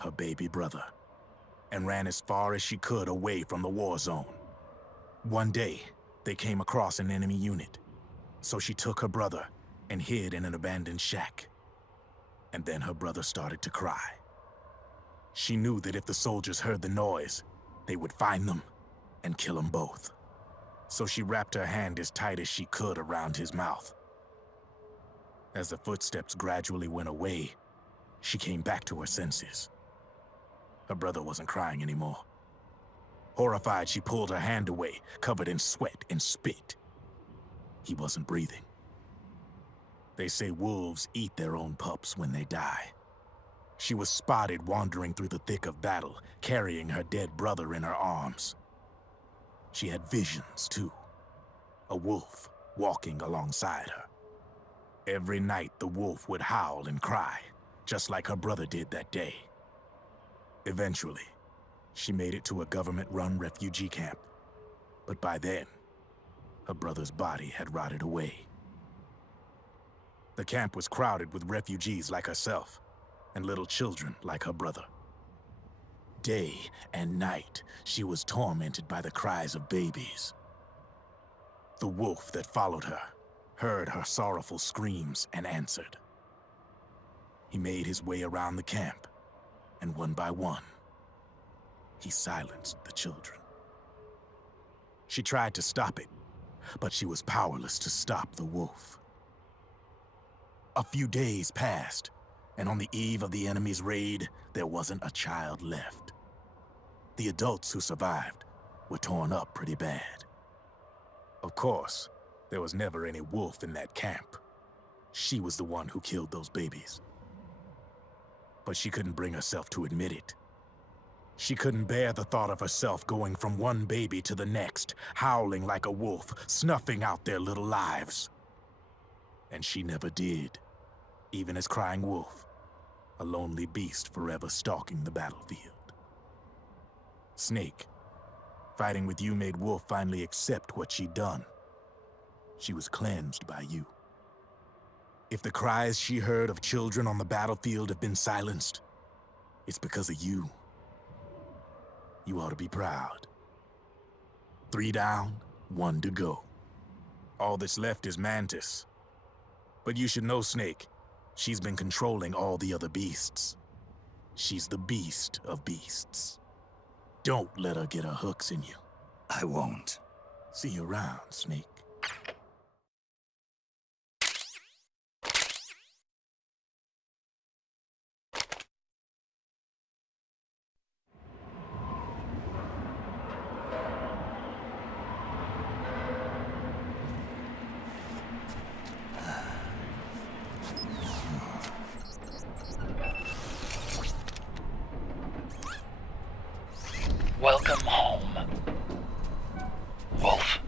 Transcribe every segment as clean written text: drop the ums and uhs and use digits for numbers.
her baby brother, and ran as far as she could away from the war zone. One day, they came across an enemy unit, so she took her brother and hid in an abandoned shack. And then her brother started to cry. She knew that if the soldiers heard the noise, they would find them and kill them both. So she wrapped her hand as tight as she could around his mouth. As the footsteps gradually went away, she came back to her senses. Her brother wasn't crying anymore. Horrified, she pulled her hand away, covered in sweat and spit. He wasn't breathing. They say wolves eat their own pups when they die. She was spotted wandering through the thick of battle, carrying her dead brother in her arms. She had visions, too. A wolf walking alongside her. Every night, the wolf would howl and cry, just like her brother did that day. Eventually, she made it to a government-run refugee camp. But by then, her brother's body had rotted away. The camp was crowded with refugees like herself, and little children like her brother. Day and night, she was tormented by the cries of babies. The wolf that followed her heard her sorrowful screams and answered. He made his way around the camp, and one by one, he silenced the children. She tried to stop it, but she was powerless to stop the wolf. A few days passed, and on the eve of the enemy's raid, there wasn't a child left. The adults who survived were torn up pretty bad. Of course, there was never any wolf in that camp. She was the one who killed those babies. But she couldn't bring herself to admit it. She couldn't bear the thought of herself going from one baby to the next, howling like a wolf, snuffing out their little lives. And she never did, even as crying wolf, a lonely beast forever stalking the battlefield. Snake, fighting with you made Wolf finally accept what she'd done. She was cleansed by you. If the cries she heard of children on the battlefield have been silenced, it's because of you. You ought to be proud. 3 down, 1 to go. All that's left is Mantis. But you should know, Snake, she's been controlling all the other beasts. She's the beast of beasts. Don't let her get her hooks in you. I won't. See you around, Snake. Welcome home, Wolf.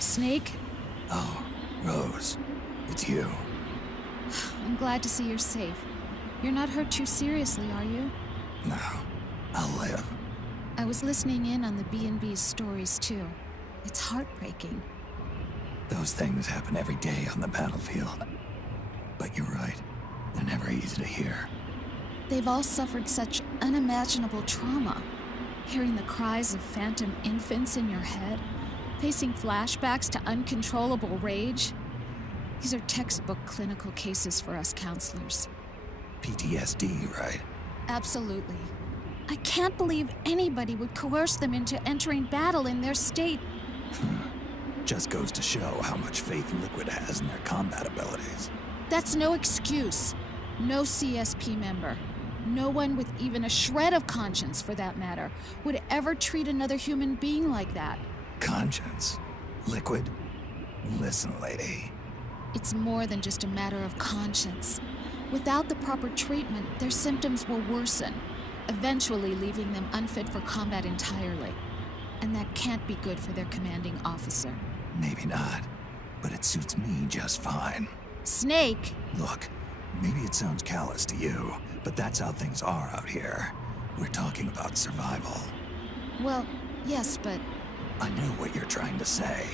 Snake? Oh, Rose. It's you. I'm glad to see you're safe. You're not hurt too seriously, are you? No, I'll live. I was listening in on the B&B's stories, too. It's heartbreaking. Those things happen every day on the battlefield. But you're right. They're never easy to hear. They've all suffered such unimaginable trauma. Hearing the cries of phantom infants in your head, facing flashbacks to uncontrollable rage. These are textbook clinical cases for us counselors. PTSD, right? Absolutely. I can't believe anybody would coerce them into entering battle in their state. Just goes to show how much faith Liquid has in their combat abilities. That's no excuse. No CSP member, no one with even a shred of conscience for that matter, would ever treat another human being like that. Conscience? Liquid? Listen, lady. It's more than just a matter of conscience. Without the proper treatment, their symptoms will worsen, eventually leaving them unfit for combat entirely. And that can't be good for their commanding officer. Maybe not, but it suits me just fine. Snake! Look, maybe it sounds callous to you, but that's how things are out here. We're talking about survival. Well, yes, but I know what you're trying to say,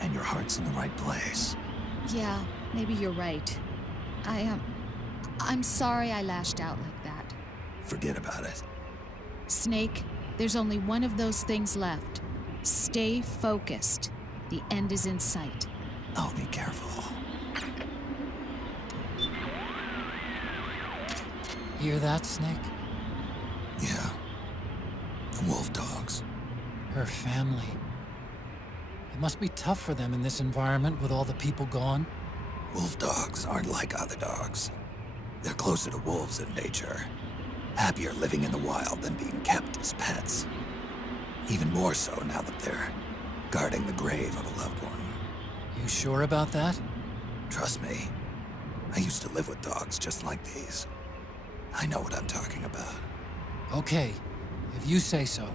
and your heart's in the right place. yeah, maybe you're right. I'm sorry I lashed out like that. Forget about it. Snake, there's only one of those things left. Stay focused. The end is in sight. I'll be careful. Hear that, Snake? Yeah. The wolf dogs. Her family. It must be tough for them in this environment with all the people gone. Wolf dogs aren't like other dogs. They're closer to wolves in nature. Happier living in the wild than being kept as pets. Even more so now that they're guarding the grave of a loved one. You sure about that? Trust me, I used to live with dogs just like these. I know what I'm talking about. Okay, if you say so.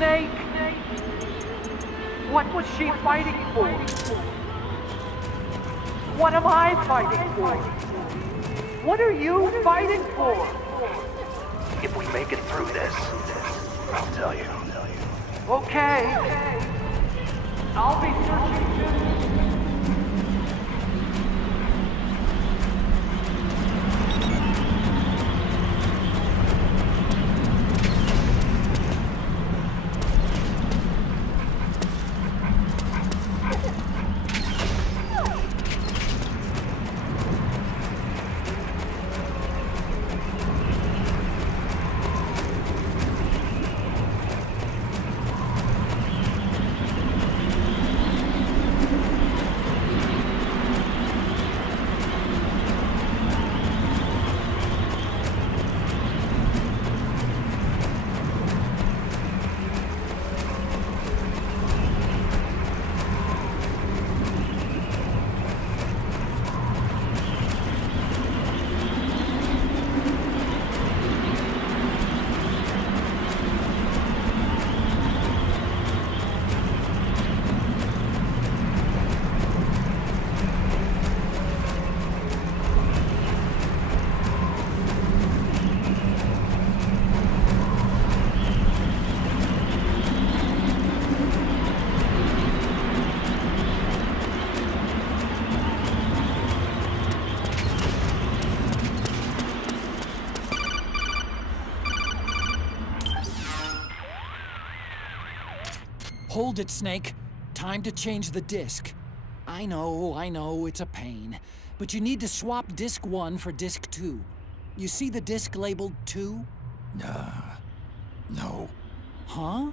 Snake! What was she fighting for? What am I fighting for? What are you fighting for? If we make it through this, I'll tell you. Okay. I'll be searching soon. Hold it, Snake. Time to change the disc. I know, it's a pain. But you need to swap disc 1 for disc 2. You see the disc labeled 2? No. Huh?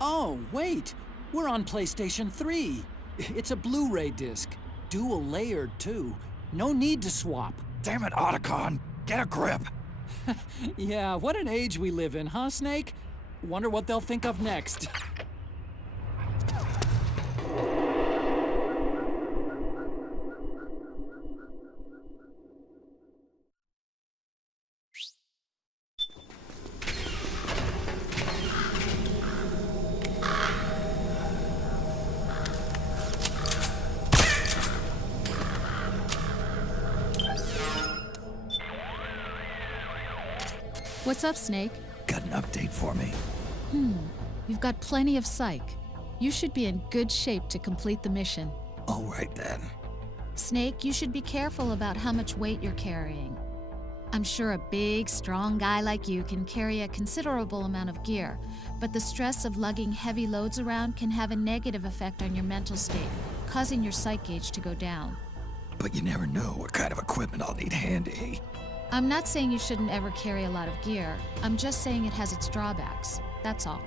Oh, wait! We're on PlayStation 3. It's a Blu-ray disc. Dual layered, too. No need to swap. Damn it, Otacon! Get a grip! Yeah, what an age we live in, huh, Snake? Wonder what they'll think of next. What's up, Snake? Got an update for me? You've got plenty of psych. You should be in good shape to complete the mission. All right then. Snake, you should be careful about how much weight you're carrying. I'm sure a big, strong guy like you can carry a considerable amount of gear, but the stress of lugging heavy loads around can have a negative effect on your mental state, causing your psych gauge to go down. But you never know what kind of equipment I'll need handy. I'm not saying you shouldn't ever carry a lot of gear. I'm just saying it has its drawbacks. That's all.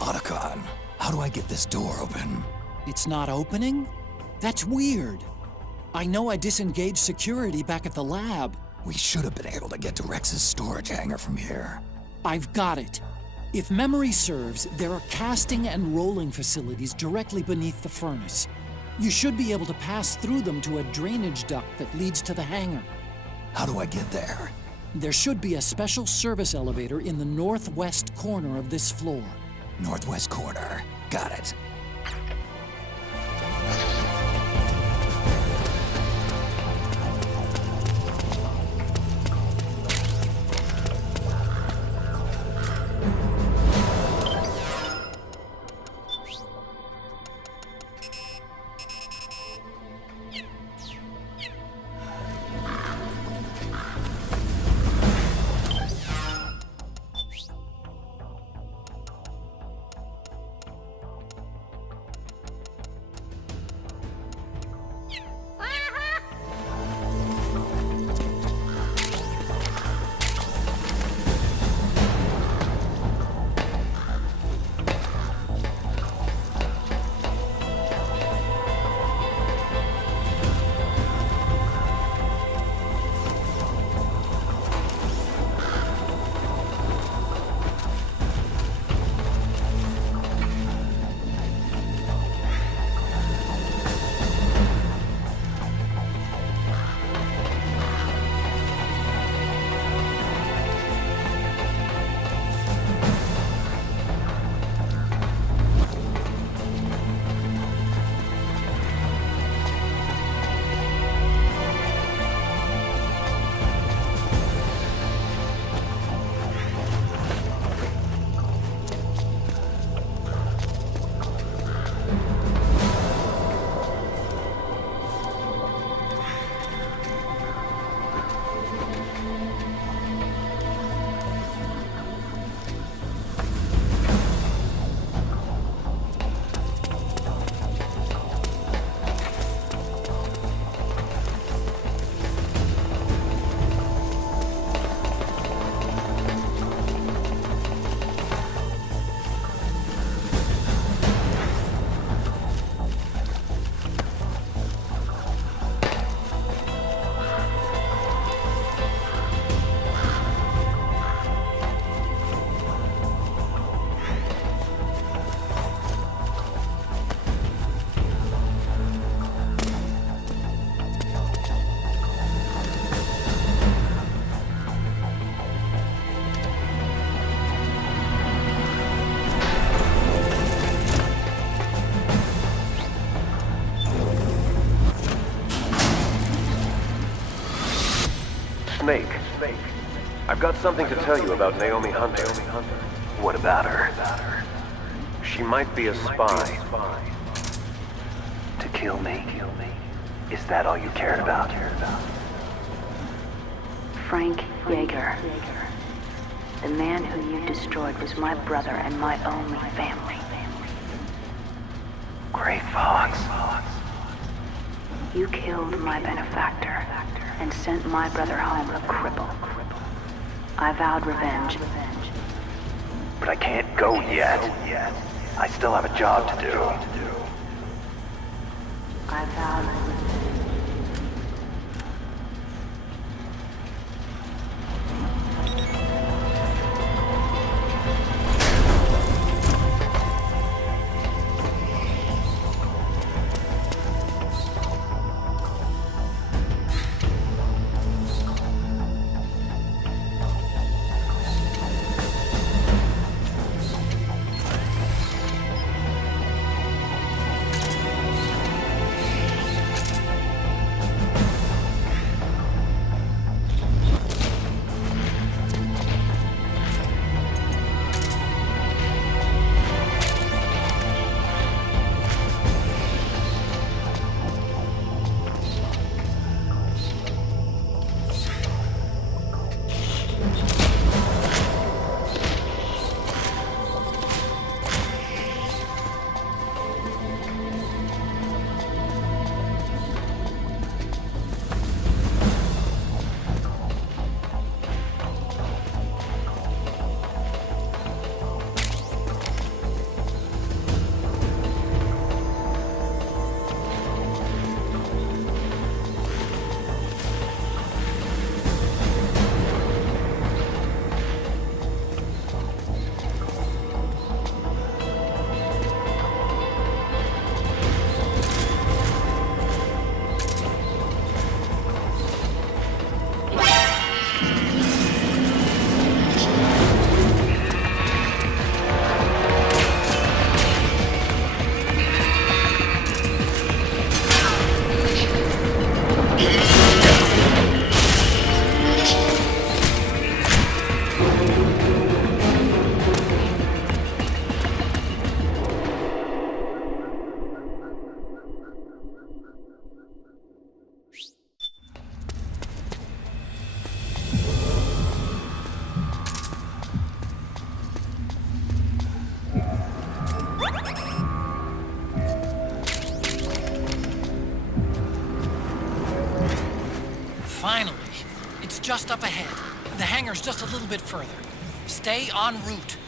Otacon, how do I get this door open? It's not opening? That's weird. I know I disengaged security back at the lab. We should have been able to get to Rex's storage hangar from here. I've got it. If memory serves, there are casting and rolling facilities directly beneath the furnace. You should be able to pass through them to a drainage duct that leads to the hangar. How do I get there? There should be a special service elevator in the northwest corner of this floor. Northwest corner. Got it. Snake. I've got something to tell you about Naomi Hunter. What about her? She might be a spy. To kill me? Is that all you cared about? Frank Yeager. The man who you destroyed was my brother and my only family. Gray Fox. You killed my benefactor and sent my brother home a cripple. I vowed revenge. But I can't go yet. I still have a job to do. I vowed revenge. Finally. It's just up ahead. The hangar's just a little bit further. Stay en route.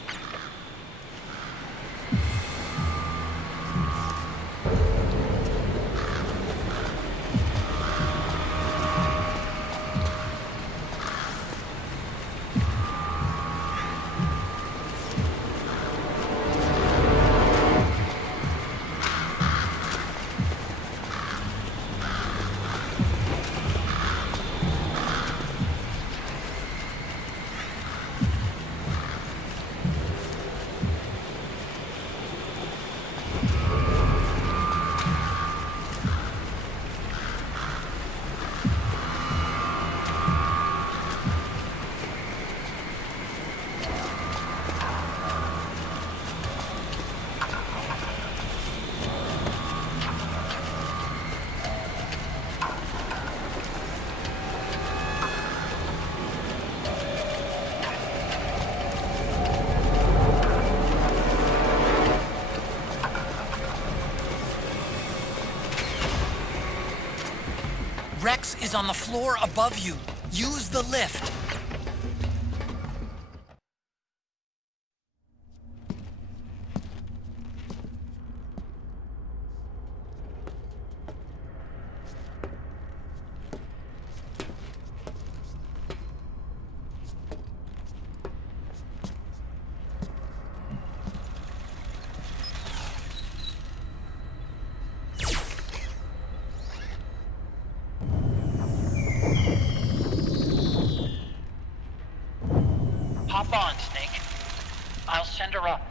Rex is on the floor above you. Use the lift. Hop on, Snake. I'll send her up.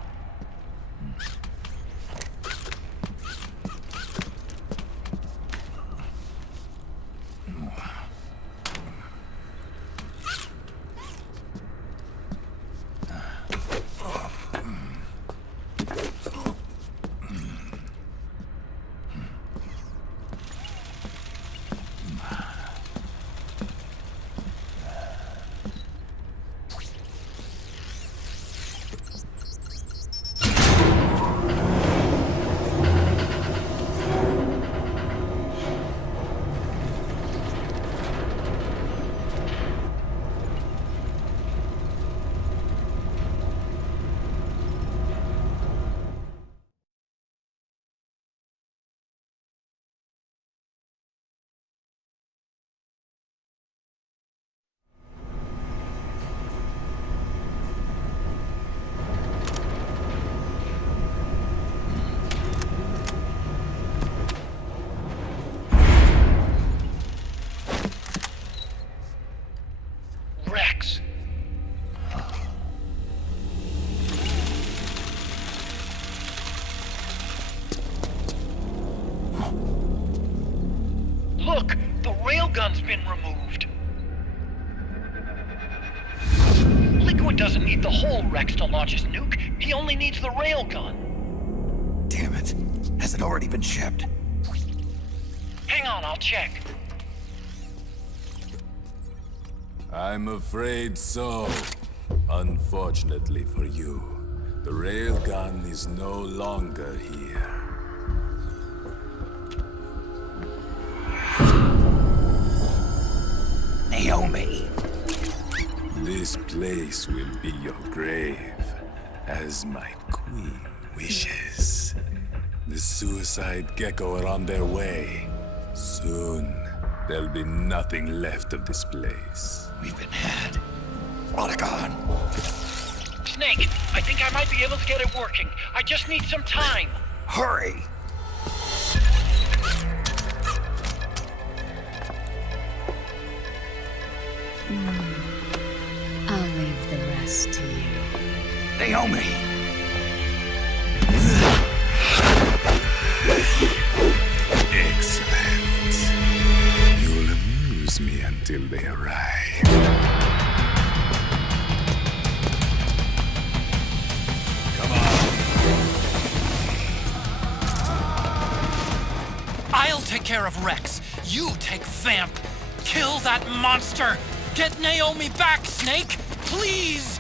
Look, the railgun's been removed. Liquid doesn't need the whole Rex to launch his nuke. He only needs the railgun. Damn it. Has it already been shipped? Hang on, I'll check. I'm afraid so. Unfortunately for you, the railgun is no longer here. Naomi. This place will be your grave, as my queen wishes. The suicide gecko are on their way. Soon, there'll be nothing left of this place. We've been had. Otacon. Snake, I think I might be able to get it working. I just need some time. Hurry! I'll leave the rest to you. Naomi! Excellent. You'll amuse me until they arrive. Come on. I'll take care of Rex. You take Vamp. Kill that monster. Get Naomi back, Snake. Please.